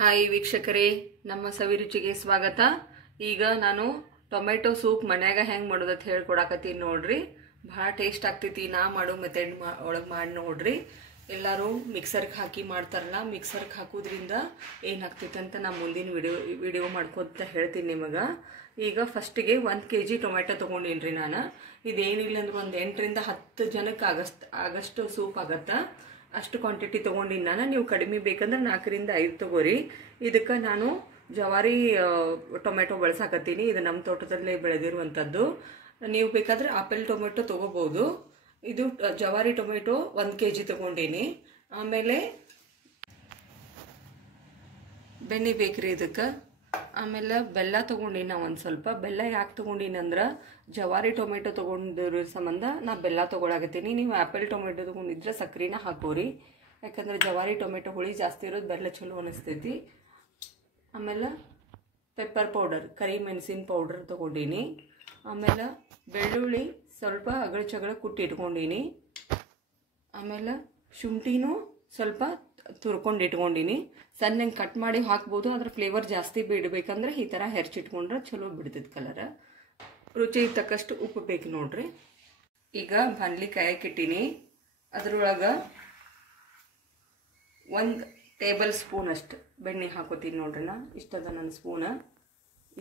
Hi ವೀಕ್ಷಕರೇ, ನಮ್ಮ ಸವಿರುಚಿಗೆ ಸ್ವಾಗತ. ಈಗ ನಾನು ಟೊಮೆಟೊ ಸೂಪ್ ಮನ್ಯಾಗ ಹೆಂಗೆ ಮಾಡೋದು ಅಂತ ಹೇಳ್ಕೊಡಕತ್ತೀನಿ ನೋಡ್ರಿ. ಭಾಳ ಟೇಸ್ಟ್ ಆಗ್ತೈತಿ. ನಾ ಮಾಡೋ ಮೆಥಡ್ ಒಳಗೆ ಮಾಡಿ ನೋಡ್ರಿ. ಎಲ್ಲರೂ ಮಿಕ್ಸರ್ಗೆ ಹಾಕಿ ಮಾಡ್ತಾರಲ್ಲ, ಮಿಕ್ಸರ್ಗೆ ಹಾಕೋದ್ರಿಂದ ಏನಾಗ್ತೈತೆ ಅಂತ ನಾ ಮುಂದಿನ ವಿಡಿಯೋ ಮಾಡ್ಕೊತ ಹೇಳ್ತೀನಿ ನಿಮಗೆ. ಈಗ ಫಸ್ಟಿಗೆ 1 kg ಟೊಮೆಟೊ ತೊಗೊಂಡಿನ್ರಿ ನಾನು. ಇದೇನಿಲ್ಲ ಅಂದ್ರೆ ಒಂದು 8ರಿಂದ 10 ಜನಕ್ಕೆ ಆಗಷ್ಟು ಸೂಪ್ ಆಗತ್ತಾ. ಅಷ್ಟು ಕ್ವಾಂಟಿಟಿ ತೊಗೊಂಡಿನಿ ನಾನು. ನೀವು ಕಡಿಮೆ ಬೇಕಂದ್ರೆ 4ರಿಂದ 5 ತೊಗೋರಿ. ಇದಕ್ಕೆ ನಾನು ಜವಾರಿ ಟೊಮೆಟೊ ಬಳಸಾಕತ್ತೀನಿ. ಇದು ನಮ್ಮ ತೋಟದಲ್ಲೇ ಬೆಳೆದಿರುವಂಥದ್ದು. ನೀವು ಬೇಕಾದರೆ ಆಪಲ್ ಟೊಮೆಟೊ ತೊಗೋಬೋದು. ಇದು ಜವಾರಿ ಟೊಮೆಟೊ 1 kg ತೊಗೊಂಡೀನಿ. ಆಮೇಲೆ ಬೆಣ್ಣೆ ಬೇಕ್ರಿ ಇದಕ್ಕೆ. ಆಮೇಲೆ ಬೆಲ್ಲ ತೊಗೊಂಡಿನಿ ನಾ ಒಂದು ಸ್ವಲ್ಪ. ಬೆಲ್ಲ ಯಾಕೆ ತೊಗೊಂಡಿನಿ ಅಂದ್ರೆ ಜವಾರಿ ಟೊಮೆಟೊ ತೊಗೊಂಡಿರೋ ಸಂಬಂಧ ನಾ ಬೆಲ್ಲ ತೊಗೊಳಕತ್ತೀನಿ. ನೀವು ಆ್ಯಪಲ್ ಟೊಮೆಟೊ ತೊಗೊಂಡಿದ್ರೆ ಸಕ್ರೆನ ಹಾಕೋರಿ. ಯಾಕಂದ್ರೆ ಜವಾರಿ ಟೊಮೆಟೊ ಹುಳಿ ಜಾಸ್ತಿ ಇರೋದು ಬೆಲ್ಲ ಚಲೋ ಅನಿಸ್ತೈತಿ. ಆಮೇಲೆ ಪೆಪ್ಪರ್ ಪೌಡರ್, ಕರಿ ಮೆಣಸಿನ ಪೌಡರ್ ತೊಗೊಂಡಿನಿ. ಆಮೇಲೆ ಬೆಳ್ಳುಳ್ಳಿ ಸ್ವಲ್ಪ ಅಗಳ ಚಗಳ ಕುಟ್ಟಿ ಇಟ್ಕೊಂಡೀನಿ. ಆಮೇಲೆ ಶುಂಠಿನೂ ಸ್ವಲ್ಪ ತುರ್ಕೊಂಡು ಇಟ್ಕೊಂಡಿನಿ. ಸಣ್ಣಗೆ ಕಟ್ ಮಾಡಿ ಹಾಕ್ಬೋದು. ಅದ್ರ ಫ್ಲೇವರ್ ಜಾಸ್ತಿ ಬಿಡಬೇಕಂದ್ರೆ ಈ ಥರ ಹೆರ್ಚಿಟ್ಕೊಂಡ್ರೆ ಚಲೋ ಬಿಡ್ತೈತೆ ಕಲರ್. ರುಚಿಗೆ ತಕ್ಕಷ್ಟು ಉಪ್ಪು ಬೇಕು ನೋಡ್ರಿ. ಈಗ ಬಾಣಲಿ ಕಾಯಕ್ಕಿಟ್ಟಿನಿ. ಅದ್ರೊಳಗೆ 1 ಟೇಬಲ್ ಸ್ಪೂನ್ ಅಷ್ಟು ಬೆಣ್ಣೆ ಹಾಕೋತೀನಿ ನೋಡ್ರಿ. ನಾ ಇಷ್ಟದ ನನ್ನ ಸ್ಪೂನ.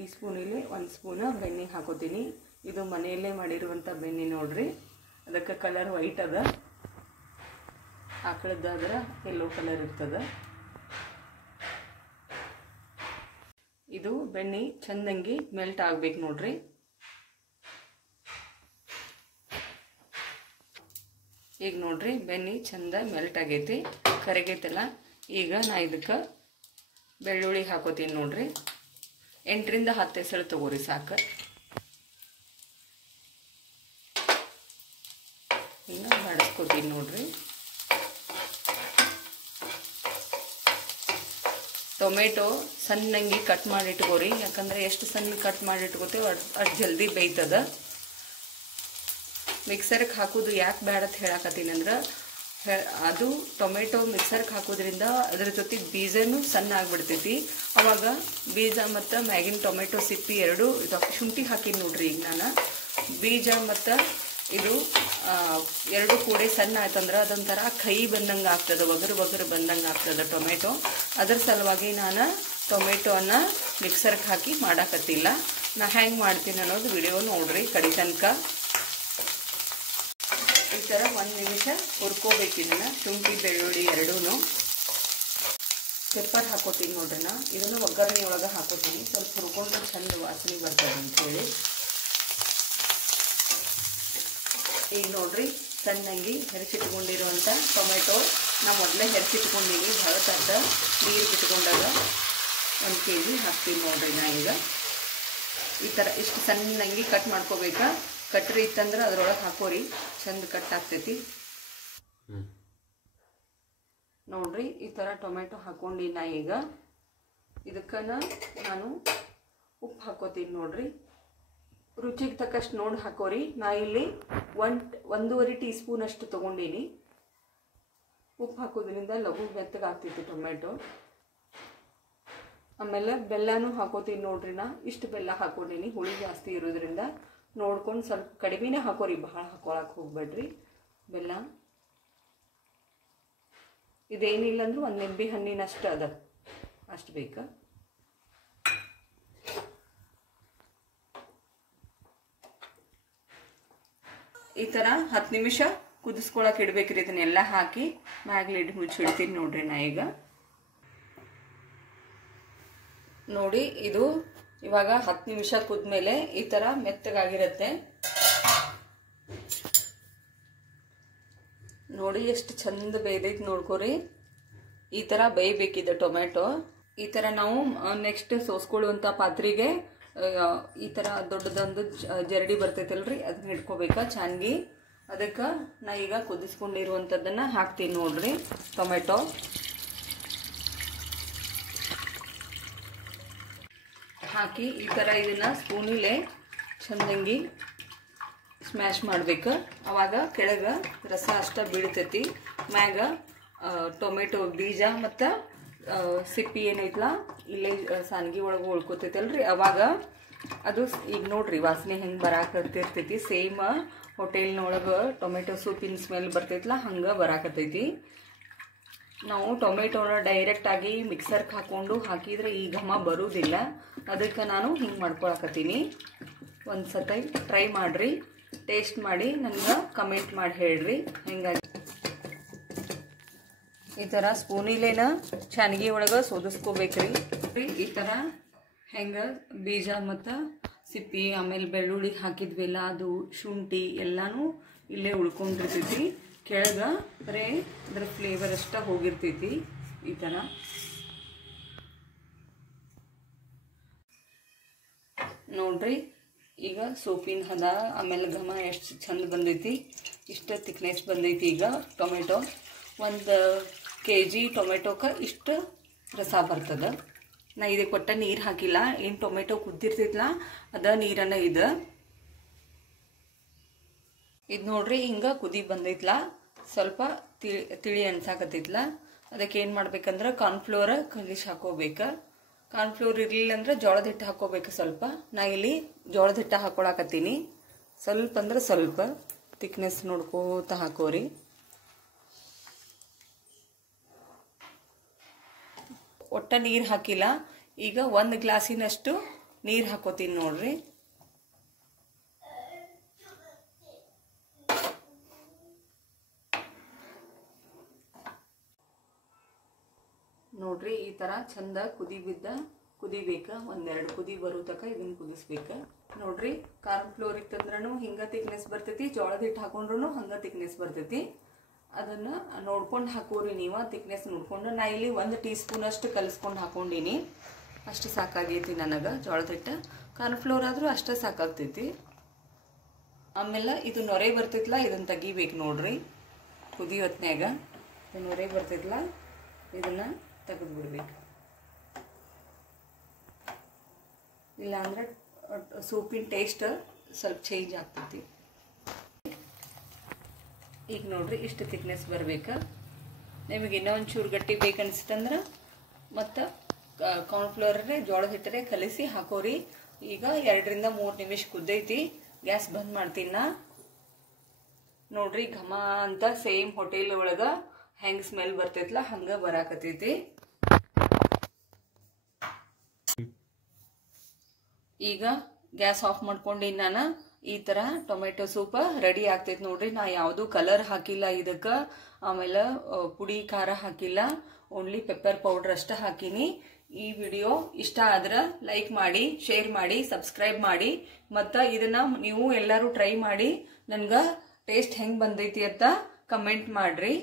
ಈ ಸ್ಪೂನಲ್ಲಿ 1 ಸ್ಪೂನ್ ಬೆಣ್ಣೆ ಹಾಕೋತೀನಿ. ಇದು ಮನೆಯಲ್ಲೇ ಮಾಡಿರುವಂಥ ಬೆಣ್ಣೆ ನೋಡ್ರಿ. ಅದಕ್ಕೆ ಕಲರ್ ವೈಟ್ ಅದ. ಆಕಳದ್ದಾದ್ರೆ ಯೆಲ್ಲೋ ಕಲರ್ ಇರ್ತದೆ. ಇದು ಬೆಣ್ಣೆ ಚಂದಂಗಿ ಮೆಲ್ಟ್ ಆಗ್ಬೇಕು ನೋಡ್ರಿ. ಈಗ ನೋಡ್ರಿ ಬೆಣ್ಣೆ ಚಂದ ಮೆಲ್ಟ್ ಆಗೈತಿ, ಕರಗೈತಲ್ಲ. ಈಗ ನಾ ಇದಕ್ಕೆ ಬೆಳ್ಳುಳ್ಳಿ ಹಾಕೋತೀನಿ ನೋಡ್ರಿ. 8ರಿಂದ 10 ಎಸಳು ತಗೋರಿ ಸಾಕು. ಇನ್ನು ಬಡಿಸ್ಕೊತೀನಿ ನೋಡ್ರಿ. ಟೊಮೆಟೊ ಸಣ್ಣಂಗಿ ಕಟ್ ಮಾಡಿ ಇಟ್ಕೋರಿ. ಯಾಕಂದ್ರೆ ಎಷ್ಟು ಸಣ್ಣ ಕಟ್ ಮಾಡಿ ಇಟ್ಕೋತೇವೆ ಅಷ್ಟು ಜಲ್ದಿ ಬೇಯ್ತದ. ಮಿಕ್ಸರ್ಗೆ ಹಾಕೋದು ಯಾಕೆ ಬೇಡ ಅಂತ ಹೇಳಕತ್ತೀನಿ ಅಂದ್ರೆ, ಅದು ಟೊಮೆಟೊ ಮಿಕ್ಸರ್ಗೆ ಹಾಕೋದ್ರಿಂದ ಅದ್ರ ಜೊತೆ ಬೀಜನೂ ಸಣ್ಣ ಆಗಿಬಿಡ್ತೈತಿ. ಅವಾಗ ಬೀಜ ಮತ್ತು ಮ್ಯಾಗಿನ ಟೊಮೆಟೊ ಸಿಪ್ಪಿ ಎರಡು ಶುಂಠಿ ಹಾಕಿನಿ ನೋಡ್ರಿ. ಈಗ ನಾನು ಬೀಜ ಮತ್ತು ಇದು ಎರಡು ಕೂಡಿ ಸಣ್ಣ ಆಯ್ತಂದ್ರೆ ಅದೊಂಥರ ಕೈ ಬಂದಂಗೆ ಆಗ್ತದೆ, ಒಗರು ಬಂದಂಗೆ ಆಗ್ತದೆ ಟೊಮೆಟೊ. ಅದ್ರ ಸಲುವಾಗಿ ನಾನು ಟೊಮೆಟೊನ ಮಿಕ್ಸರ್ಗೆ ಹಾಕಿ ಮಾಡಾಕತ್ತಿಲ್ಲ. ನಾ ಹೆಂಗೆ ಮಾಡ್ತೀನಿ ಅನ್ನೋದು ವಿಡಿಯೋ ನೋಡ್ರಿ ಕಡಿ ತನಕ. ಈ ಥರ 1 ನಿಮಿಷ ಹುರ್ಕೋಬೇಕು ಇದನ್ನ. ಶುಂಠಿ ಬೆಳ್ಳುಳ್ಳಿ ಎರಡೂ. ಪೆಪ್ಪರ್ ಹಾಕೋತೀನಿ ನೋಡ್ರಿ. ನಾ ಇದನ್ನು ಒಗ್ಗರಣೆ ಒಳಗೆ ಹಾಕೋತೀನಿ. ಸ್ವಲ್ಪ ಹುರ್ಕೊಂಡ್ರೆ ಚಂದ ವಾಸನೆ ಬರ್ತದೆ ಅಂತೇಳಿ. ಈಗ ನೋಡ್ರಿ ಸಣ್ಣಂಗಿ ಹೆರಚಿಟ್ಕೊಂಡಿರುವಂಥ ಟೊಮೆಟೊ ನಾ ಮೊದಲೇ ಹೆರಚಿಟ್ಕೊಂಡಿನಿ. ಭಾಳ ತರದ ನೀರು ಬಿಟ್ಕೊಂಡಾಗ 1 kg ಹಾಕ್ತೀನಿ ನೋಡ್ರಿ. ನಾ ಈಗ ಈ ಥರ ಇಷ್ಟು ಸಣ್ಣಂಗಿ ಕಟ್ ಮಾಡ್ಕೋಬೇಕಾ. ಕಟ್ರಿ ಇತ್ತಂದ್ರೆ ಅದ್ರೊಳಗೆ ಹಾಕೋರಿ, ಚಂದ ಕಟ್ ಆಗ್ತೈತಿ ನೋಡ್ರಿ. ಈ ಥರ ಟೊಮೆಟೊ ಹಾಕೊಂಡು ನಾ ಈಗ ಇದಕ್ಕೆ ನಾನು ಉಪ್ಪು ಹಾಕೋತೀನಿ ನೋಡ್ರಿ. ರುಚಿಗೆ ತಕ್ಕಷ್ಟು ನೋಡಿ ಹಾಕೋರಿ. ನಾ ಇಲ್ಲಿ 1.5 ಟೀ ಸ್ಪೂನ್ ಅಷ್ಟು ತೊಗೊಂಡೀನಿ. ಉಪ್ಪು ಹಾಕೋದ್ರಿಂದ ಲಘು ಮೆತ್ತಗಾಗ್ತೈತಿ ಟೊಮೆಟೊ. ಆಮೇಲೆ ಬೆಲ್ಲನೂ ಹಾಕೋತೀನಿ ನೋಡ್ರಿ. ನಾ ಇಷ್ಟು ಬೆಲ್ಲ ಹಾಕೊಂಡೀನಿ. ಹುಳಿ ಜಾಸ್ತಿ ಇರೋದ್ರಿಂದ ನೋಡ್ಕೊಂಡು ಸ್ವಲ್ಪ ಕಡಿಮೆನೇ ಹಾಕೋರಿ, ಭಾಳ ಹಾಕೊಳಕ್ಕೆ ಹೋಗ್ಬೇಡ್ರಿ ಬೆಲ್ಲ. ಇದೇನಿಲ್ಲ ಅಂದ್ರೆ 1 ನಿಂಬೆ ಹಣ್ಣಿನಷ್ಟು ಅದ, ಅಷ್ಟು ಬೇಕಾ. ಈ ಥರ 10 ನಿಮಿಷ ಕುದಿಸ್ಕೊಳಕ್ಕೆ ಇಡ್ಬೇಕ್ರಿ. ಇದನ್ನೆಲ್ಲ ಹಾಕಿ ಮ್ಯಾಗ್ಲಿಡ್ ಮುಚ್ಚಿಡ್ತೀನಿ ನೋಡ್ರಿ. ನಾ ಈಗ ನೋಡಿ ಇದು ಇವಾಗ 10 ನಿಮಿಷ ಕುದ್ಮೇಲೆ ಈ ಥರ ಮೆತ್ತಗಾಗಿರುತ್ತೆ ನೋಡಿ. ಎಷ್ಟು ಚಂದ ಬೇಯ್ದೈತಿ ನೋಡ್ಕೋರಿ. ಈ ಥರ ಬೇಯ್ಬೇಕಿದೆ ಟೊಮೆಟೊ. ಈ ಥರ ನಾವು ನೆಕ್ಸ್ಟ್ ಸೋಸ್ಕೊಳ್ಳುವಂಥ ಪಾತ್ರೆಗೆ ಈ ಥರ ದೊಡ್ಡದೊಂದು ಜರಡಿ ಬರ್ತೈತಲ್ರಿ, ಅದನ್ನ ಇಟ್ಕೋಬೇಕಾ ಚೆನ್ನಾಗಿ. ಅದಕ್ಕೆ ನಾ ಈಗ ಕುದಿಸ್ಕೊಂಡಿರುವಂಥದ್ದನ್ನು ಹಾಕ್ತೀನಿ ನೋಡ್ರಿ. ಟೊಮೆಟೊ ಹಾಕಿ ಈ ಥರ ಇದನ್ನು ಸ್ಪೂನಿಲೆ ಚಂದಂಗಿ ಸ್ಮ್ಯಾಶ್ ಮಾಡಬೇಕು. ಆವಾಗ ಕೆಳಗೆ ರಸ ಅಷ್ಟ ಬೀಳ್ತೈತಿ. ಮ್ಯಾಗ ಟೊಮೆಟೊ ಬೀಜ ಮತ್ತು ಸಿಪ್ಪಿ ಏನೈತಲ್ಲ ಇಲ್ಲೇ ಸಾನ್ಗಿ ಒಳಗೆ ಉಳ್ಕೋತೈತಲ್ರಿ ಅವಾಗ ಅದು ಈಗ ನೋಡ್ರಿ ವಾಸನೆ ಹೆಂಗೆ ಬರಾಕತ್ತಿರ್ತೈತಿ. ಸೇಮ್ ಹೋಟೆಲ್ನೊಳಗೆ ಟೊಮೆಟೊ ಸೂಪಿನ ಸ್ಮೆಲ್ ಬರ್ತೈತಲ್ಲ ಹಂಗೆ ಬರಾಕತ್ತೈತಿ. ನಾವು ಟೊಮೆಟೊನ ಡೈರೆಕ್ಟಾಗಿ ಮಿಕ್ಸರ್ಗೆ ಹಾಕಿದ್ರೆ ಈ ಘಮ ಬರುವುದಿಲ್ಲ. ಅದಕ್ಕೆ ನಾನು ಹಿಂಗೆ ಮಾಡ್ಕೊಳಕತ್ತೀನಿ. ಒಂದು ಸತಿ ಟ್ರೈ ಮಾಡಿರಿ, ಟೇಸ್ಟ್ ಮಾಡಿ ನನಗೆ ಕಮೆಂಟ್ ಮಾಡಿ ಹೇಳ್ರಿ ಹೆಂಗಾಗಿ. ಈ ಥರ ಸ್ಪೂನಿಲೇನ ಚಾನ್ಗಿ ಒಳಗೆ ಸೋದಿಸ್ಕೋಬೇಕ್ರಿ. ಈ ಥರ ಹೆಂಗೆ ಬೀಜ ಮತ್ತು ಸಿಪ್ಪಿ ಆಮೇಲೆ ಬೆಳ್ಳುಳ್ಳಿ ಹಾಕಿದ್ವಿಲ್ಲ ಅದು ಶುಂಠಿ ಎಲ್ಲನೂ ಇಲ್ಲೇ ಉಳ್ಕೊಂಡಿರ್ತೈತಿ. ಕೆಳಗೆ ಬರೇ ಅದ್ರ ಫ್ಲೇವರ್ ಅಷ್ಟ ಹೋಗಿರ್ತೈತಿ. ಈ ಥರ ನೋಡ್ರಿ ಈಗ ಸೋಪಿನ ಹದ ಆಮೇಲೆ ಘಮ ಎಷ್ಟು ಚಂದ ಬಂದೈತಿ. ಇಷ್ಟು ಥಿಕ್ನೆಸ್ ಬಂದೈತಿ. ಈಗ ಟೊಮೆಟೊ 1 kg ಟೊಮೆಟೊಕ್ಕೆ ಇಷ್ಟು ರಸ ಬರ್ತದೆ. ನಾ ಇದಕ್ಕೆ ಒಟ್ಟ ನೀರು ಹಾಕಿಲ್ಲ. ಏನು ಟೊಮೆಟೊ ಕುದ್ದಿರ್ತೈತಲ್ಲ ಅದ ನೀರನ್ನ ಇದು ನೋಡ್ರಿ ಹಿಂಗೆ ಕುದಿ ಬಂದೈತ್ಲ, ಸ್ವಲ್ಪ ತಿಳಿ ಅನ್ಸಾಕತ್ತೈತ್ಲ. ಅದಕ್ಕೆ ಏನು ಮಾಡ್ಬೇಕಂದ್ರೆ ಕಾರ್ನ್ಫ್ಲೋರ್ ಕಲಿಸಿ ಹಾಕೋಬೇಕು. ಕಾರ್ನ್ಫ್ಲೋರ್ ಇರಲಿಲ್ಲ ಅಂದ್ರೆ ಜೋಳದ ಹಿಟ್ಟು ಹಾಕೋಬೇಕು ಸ್ವಲ್ಪ. ನಾ ಇಲ್ಲಿ ಜೋಳದ ಹಿಟ್ಟು ಹಾಕೊಳಕತ್ತೀನಿ. ಸ್ವಲ್ಪ ಅಂದ್ರೆ ಸ್ವಲ್ಪ ಥಿಕ್ನೆಸ್ ನೋಡ್ಕೋತ ಹಾಕೋರಿ. ಒಟ್ಟ ನೀರು ಹಾಕಿಲ್ಲ. ಈಗ 1 ಗ್ಲಾಸಿನಷ್ಟು ನೀರು ಹಾಕೋತೀನಿ ನೋಡ್ರಿ. ನೋಡ್ರಿ ಈ ಥರ ಚಂದ ಕುದಿಬೇಕು. 1-2 ಕುದಿ ಬರೋ ತನಕ ಇದನ್ನು ಕುದಿಸ್ಬೇಕು. ನೋಡ್ರಿ ಕಾರ್ನ್ಫ್ಲೋರ್ ಇತ್ತಂದ್ರೂ ಹಿಂಗೆ ಥಿಕ್ನೆಸ್ ಬರ್ತೈತಿ, ಜೋಳದ ಹಿಟ್ಟು ಹಾಕೊಂಡ್ರು ಹಂಗೆ ಥಿಕ್ನೆಸ್ ಬರ್ತೈತಿ. ಅದನ್ನು ನೋಡ್ಕೊಂಡು ಹಾಕೋರಿ ನೀವು, ಥಿಕ್ನೆಸ್ ನೋಡ್ಕೊಂಡು. ನಾ ಇಲ್ಲಿ 1 ಟೀ ಸ್ಪೂನ್ ಅಷ್ಟು ಕಲಿಸ್ಕೊಂಡು ಹಾಕೊಂಡೀನಿ. ಅಷ್ಟು ಸಾಕಾಗೈತಿ ನನಗೆ ಜೋಳದ ಹಿಟ್ಟು. ಕಾರ್ನ್ಫ್ಲೋರ್ ಆದರೂ ಅಷ್ಟೇ ಸಾಕಾಗ್ತೈತಿ. ಆಮೇಲೆ ಇದು ನೊರೆ ಬರ್ತೈತಲ್ಲ ಇದನ್ನು ತೆಗಿಬೇಕು ನೋಡ್ರಿ. ಕುದಿ ಹೊತ್ನ್ಯಾಗ ಇದು ನೊರೆ ಬರ್ತೈತಲ್ಲ ಇದನ್ನು ತೆಗೆದು ಬಿಡ್ಬೇಕು. ಇಲ್ಲಾಂದ್ರೆ ಸೂಪಿನ ಟೇಸ್ಟ್ ಸ್ವಲ್ಪ ಚೇಂಜ್ ಆಗ್ತೈತಿ. ಈಗ ನೋಡ್ರಿ ಇಷ್ಟು ಥಿಕ್ನೆಸ್ ಬರ್ಬೇಕು. ನಿಮಗೆ ಇನ್ನೂ ಒಂಚೂರು ಗಟ್ಟಿ ಬೇಕನ್ಸಿತ್ತಂದ್ರೆ ಮತ್ತು ಕಾರ್ನ್ಫ್ಲೋರೇ ಜೋಳದ ಹಿಟ್ಟರೆ ಕಲಿಸಿ ಹಾಕೋರಿ. ಈಗ 2-3 ನಿಮಿಷ ಕುದ್ದೈತಿ. ಗ್ಯಾಸ್ ಬಂದ್ ಮಾಡ್ತೀನಿ ನಾ. ನೋಡ್ರಿ ಘಮ ಅಂತ ಸೇಮ್ ಹೋಟೆಲ್ ಒಳಗೆ ಹೆಂಗೆ ಸ್ಮೆಲ್ ಬರ್ತೈತಲ್ಲ ಹಂಗೆ ಬರಾಕತ್ತೈತಿ. ಈಗ ಗ್ಯಾಸ್ ಆಫ್ ಮಾಡ್ಕೊಂಡಿ ನಾನು. ಈ ಥರ ಟೊಮೆಟೊ ಸೂಪ್ ರೆಡಿ ಆಗ್ತೈತೆ ನೋಡ್ರಿ. ನಾ ಯಾವುದೂ ಕಲರ್ ಹಾಕಿಲ್ಲ ಇದಕ್ಕೆ, ಆಮೇಲೆ ಪುಡಿ ಖಾರ ಹಾಕಿಲ್ಲ, ಓನ್ಲಿ ಪೆಪ್ಪರ್ ಪೌಡರ್ ಅಷ್ಟೇ ಹಾಕಿನಿ. ಈ ವಿಡಿಯೋ ಇಷ್ಟ ಆದ್ರೆ ಲೈಕ್ ಮಾಡಿ, ಶೇರ್ ಮಾಡಿ, ಸಬ್ಸ್ಕ್ರೈಬ್ ಮಾಡಿ. ಮತ್ತು ಇದನ್ನು ನೀವು ಎಲ್ಲರೂ ಟ್ರೈ ಮಾಡಿ ನನಗೆ ಟೇಸ್ಟ್ ಹೆಂಗೆ ಬಂದೈತಿ ಅಂತ ಕಮೆಂಟ್ ಮಾಡ್ರಿ.